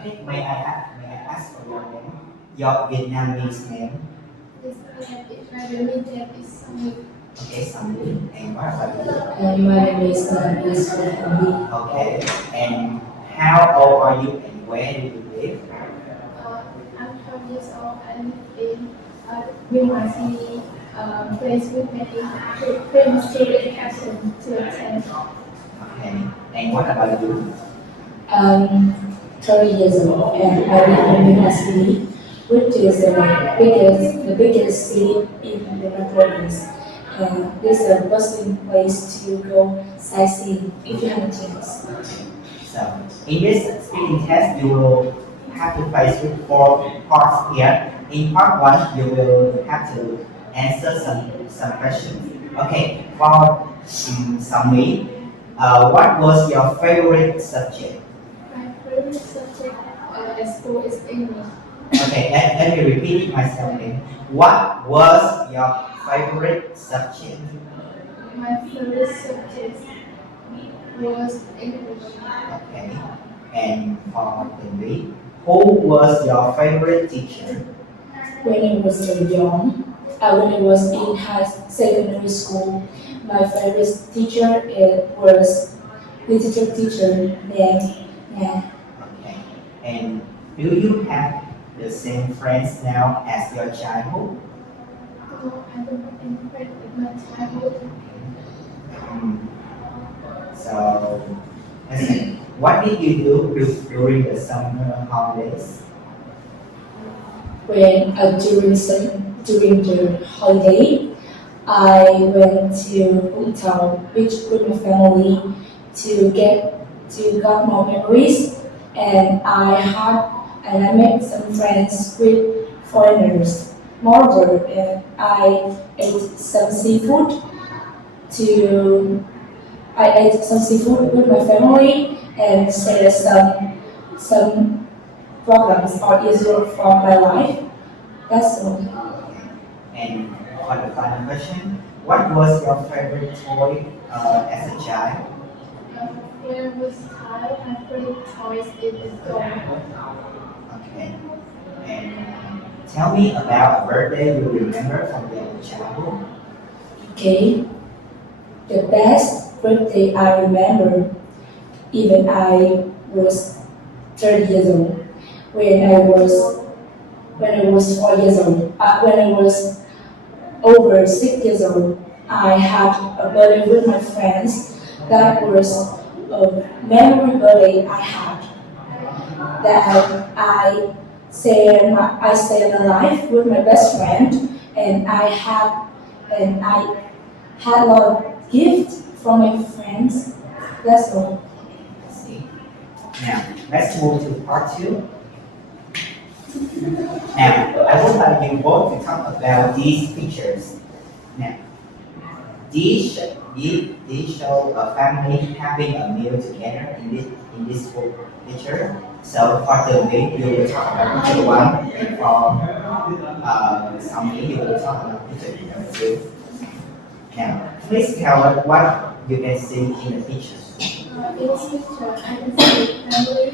Okay, may I ask for your name? Your Vietnamese name? Yes, my Vietnamese name is Sami. Okay, Sammy. And what about you? And my name is Phùng. Okay, and how old are you and where do you live? I'm 12 years old. I live in Biên City, place with many famous tourist attractions to attend. Okay, and what about you? 30 years old, and I live in Biên City, which is the biggest city in the Netherlands. And this is a bustling place to go sightseeing if you have a chance. So, in this speaking test, you will have to face with four parts here. In part one, you will have to answer some questions. Okay, for Sammy, what was your favorite subject? My favorite subject at school is English. Okay, let me repeat it myself again. What was your favorite subject? My favorite subject was English. Okay, and for Tường, who was your favorite teacher? When I was when I was in secondary school, my favorite teacher was literature teacher named Năng. Okay, and do you have the same friends now as your childhood? No, I don't have any friends in my childhood. Hmm. So, let's see. What did you do during the summer holidays? When during the holiday, I went to Hometown Beach with my family to got more memories, and I made some friends with foreigners. Moreover, I ate some seafood to I ate some seafood with my family and shared some problems or issues from my life. That's all. And for the final question, what was your favorite toy as a child? When I was child, my favorite toys is dog. Okay. And tell me about a birthday you remember from your childhood. Okay. The best birthday I remember, even I was 30 years old, when I was 4 years old, when I was over 6 years old, I had a birthday with my friends. That was a memory birthday I had. That I stayed alive with my best friend, and I had a lot of gifts from my friends. That's all. Let's see. Now, let's move to part two. Now, I would like you both to talk about these pictures. Now, these show a family having a meal together in this picture. So for Tường, you will talk about picture one, and for Sammy, you will talk about picture number two. Now, please tell us what you can see in the pictures. In this picture, I can see a family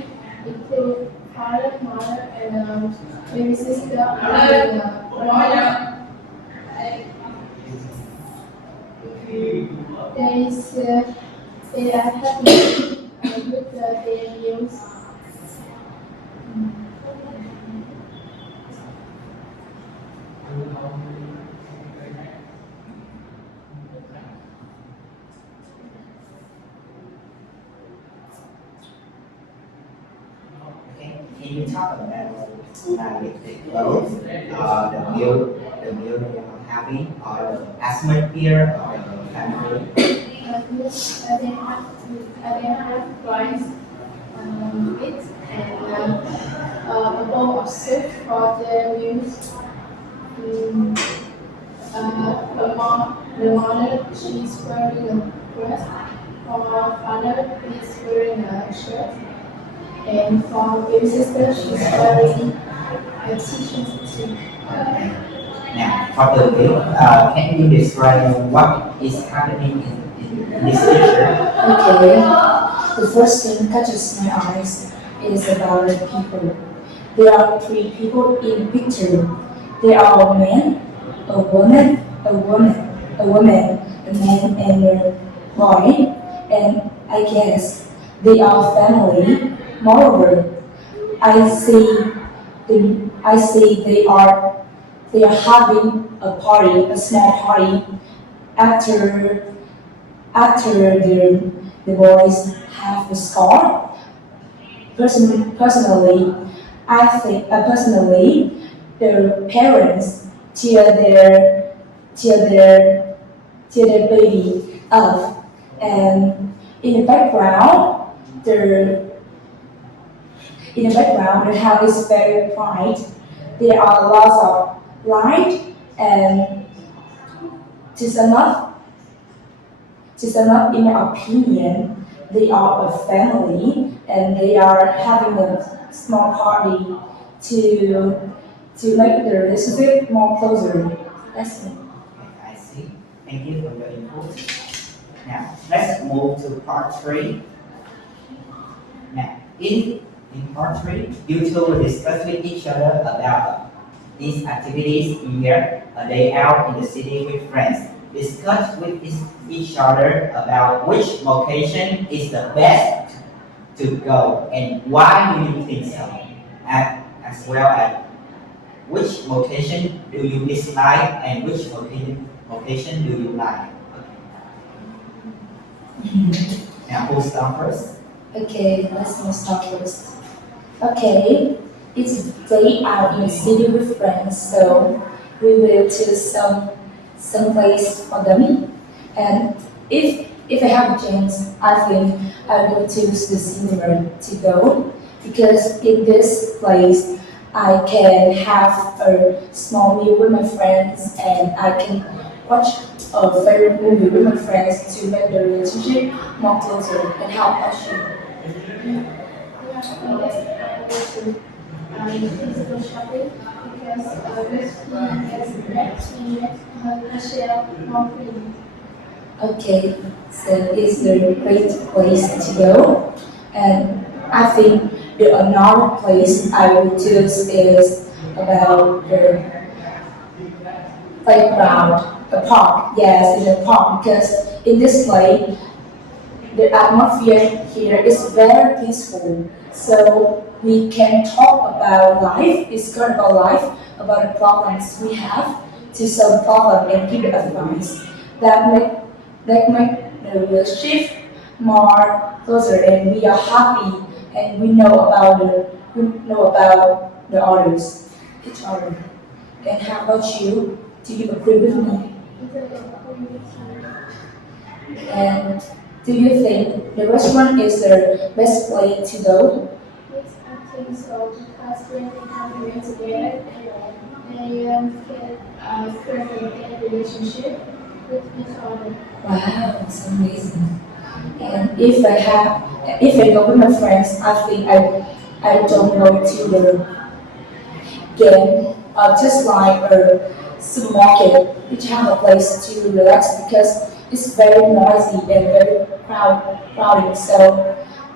include father, mother, and baby sister, and grandmother. They are happy with their meals. Okay, can you talk about the clothes, the meal they are having, or the atmosphere of the family? They have rice, meat, and a bowl of soup for their meals. The mother, she's wearing a dress. For father, he's wearing a shirt. And for baby sister, she's wearing a t-shirt too. Now, for the can you describe what is happening in this picture? Okay. The first thing catches my eyes is about the people. There are three people in picture. There are a man, a woman, a man and a boy, and I guess they are family. Moreover, I see they are having a party, a small party after the boys have the scar. Personally, I think personally their parents cheer cheer their their baby up, and in the background the the house is very bright. There are lots of light, and to sum up, in my opinion, they are a family and they are having a small party to make the relationship more closer. That's it. Okay, I see. Thank you for your input. Now, let's move to part 3. Now, in part 3, you two will discuss with each other about these activities here, a day out in the city with friends. Discuss with each other about which location is the best to go and why do you think so, as well as which location do you dislike and which location do you like. Now, who start first? Okay, let's start first. Okay, it's a day out in the city with friends, so we will choose some place for them. And if I have a chance, I think I will choose the cinema to go because in this place I can have a small meal with my friends and I can watch a favorite movie with my friends to make the relationship more closer. And how about you? Physical shopping because this share more freely. Okay, so it's a great place to go, and I think the another place I will choose is about the playground, a park. Yes, in a park because in this place the atmosphere here is very peaceful. So we can talk about life, discuss about life, about the problems we have, to solve problem and give advice. That make the relationship more closer and we are happy and we know about the others, each other. And how about you? Do you agree with me? And do you think the restaurant is the best place to go? Yes, I think so because when they come here together, they can strengthen their relationship with each other. Wow, that's amazing. And if I go with my friends, I think I don't go to the game, just like a supermarket, which have a place to relax because it's very noisy and very crowded. So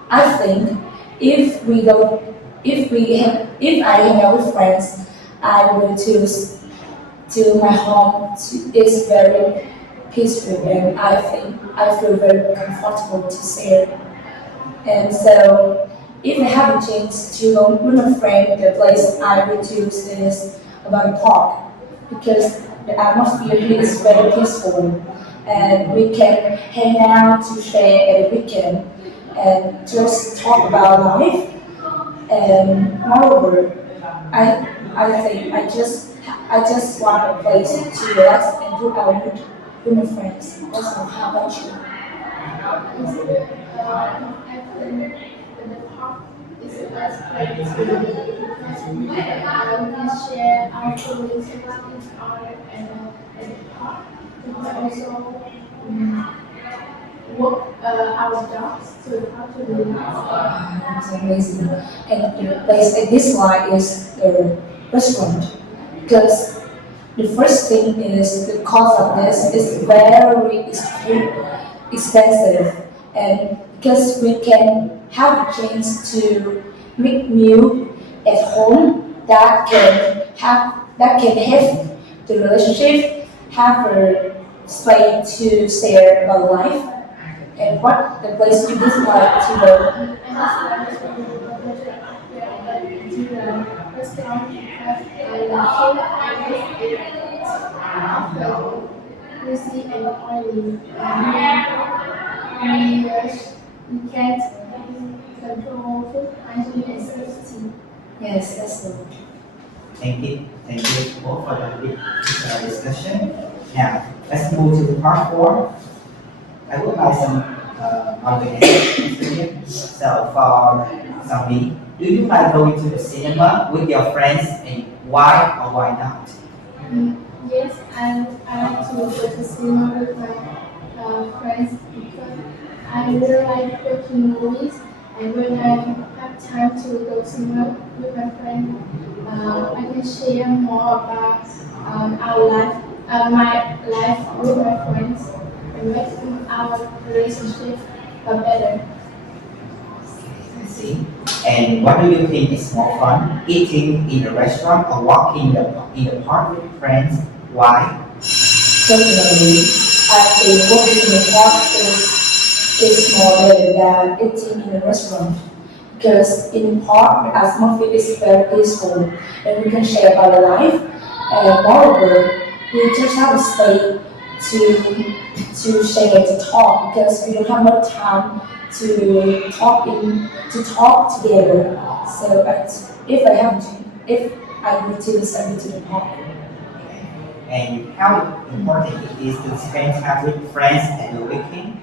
I think if we go, if I hang out with friends, I will choose to my home. It's very peaceful, and I think I feel very comfortable to share. And so, if I have a chance to go with my friend, the place I will choose is about a park because the atmosphere here is very peaceful, and we can hang out to share at the weekend and just talk about life. And moreover, I think I just want a place to relax and put out with my friends. Also, how about you? I think the park is the best place to be because we can share our feelings with each other at the park. We can also walk our dogs to the park to relax. It's amazing. And the place I dislike is the restaurant because the first thing is the cost of this is very expensive, and because we can have a chance to make meal at home that can help the relationship, have a space to share about life, and what the place you dislike to go. Greasy and oily. We can't control food hygiene and safety. Yes, that's all. Thank you. Thank you both for the discussion. Now, let's move to part 4. I would like some organization. So, for Zombie, do you like going to the cinema with your friends, and why or why not? Yes, I like to go to cinema with my friends because I really like watching movies. And when I have time to go to cinema with my friends, I can share more about our life, my life with my friends, and make our relationship better. I see. And what do you think is more fun, eating in a restaurant or walking in the park with friends? Why? Personally, I think walking in the park is more better than eating in a restaurant. Because in the park, the atmosphere is very peaceful and we can share about our life. And moreover, we just have a space to share, to talk, because we don't have much time to talk together. So if I need to send me to the park. And how important it is to spend time with friends at the weekend?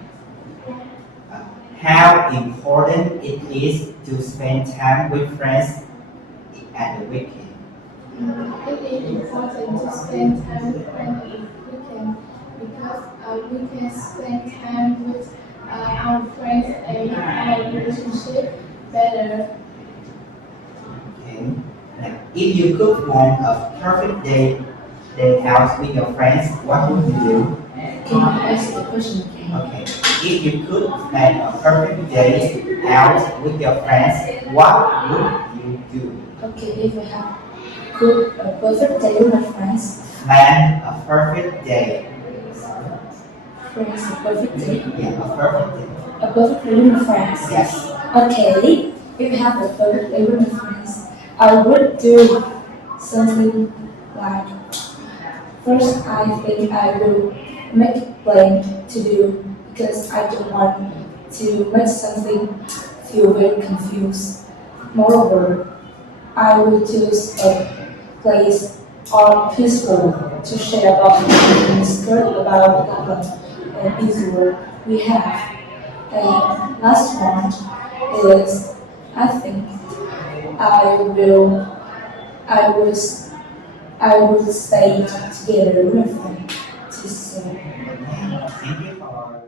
How important it is to spend time with friends at the weekend? It is important to spend time with friends if we can, because we can spend time with our friends and make our relationship better. Okay. Now, if you could plan a perfect day out with your friends, what would you do? Can you ask the question again? Okay. If you could plan a perfect day out with your friends, what would you do? Okay, if I have a perfect day with my friends, Plan a perfect day. friends, a perfect day. Yeah, a perfect day. A perfect day with my friends. Yes. Okay, if I have a perfect day with my friends, I would do something like, first I think I will make a plan to do, because I don't want to make something feel very confused. Moreover, I will choose a place or peaceful to share about things good about England and Israel we have. And last one is, I think I will I will s- I will stay together with my friend to see. Thank you for